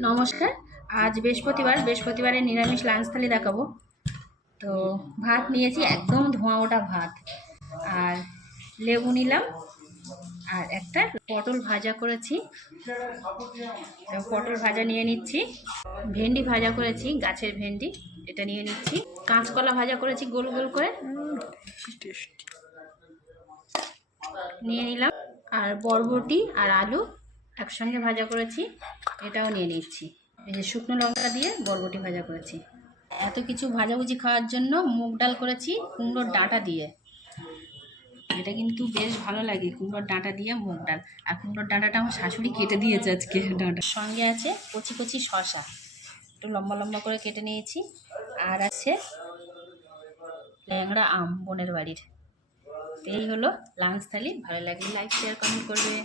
নমস্কার। আজ বৃহস্পতিবার, বৃহস্পতিবারের নিরামিষ লাঞ্চ থালি দেখাবো। তো ভাত নিয়েছি, একদম ধোঁয়া ওঠা ভাত, আর লেবু নিলাম, আর একটা পটল ভাজা করেছি। পটল ভাজা নিয়ে নিচ্ছি। ভেন্ডি ভাজা করেছি, গাছের ভেন্ডি, এটা নিয়ে নিচ্ছি। কাঁচকলা ভাজা করেছি গোল গোল করে, নিয়ে নিলাম। আর বরবটি আর আলু একসঙ্গে ভাজা করেছি, এটাও নিয়ে নিচ্ছি। এই যে শুকনো লঙ্কা দিয়ে বরবটি ভাজা করেছি। এত কিছু ভাজাভুজি খাওয়ার জন্য মুগ ডাল করেছি কুমড়োর ডাঁটা দিয়ে। এটা কিন্তু বেশ ভালো লাগে, কুমড়োর ডাঁটা দিয়ে মুগ ডাল। আর কুমড়োর ডাঁটাটা আমার শাশুড়ি কেটে দিয়েছে আজকে। ডাঁটার সঙ্গে আছে কচি কচি শসা, একটু লম্বা লম্বা করে কেটে নিয়েছি। আর আছে ল্যাংড়া আম বোনের বাড়ির। এই হলো লাঞ্চ থালি। ভালো লাগলে লাইক শেয়ার কমেন্ট করবে।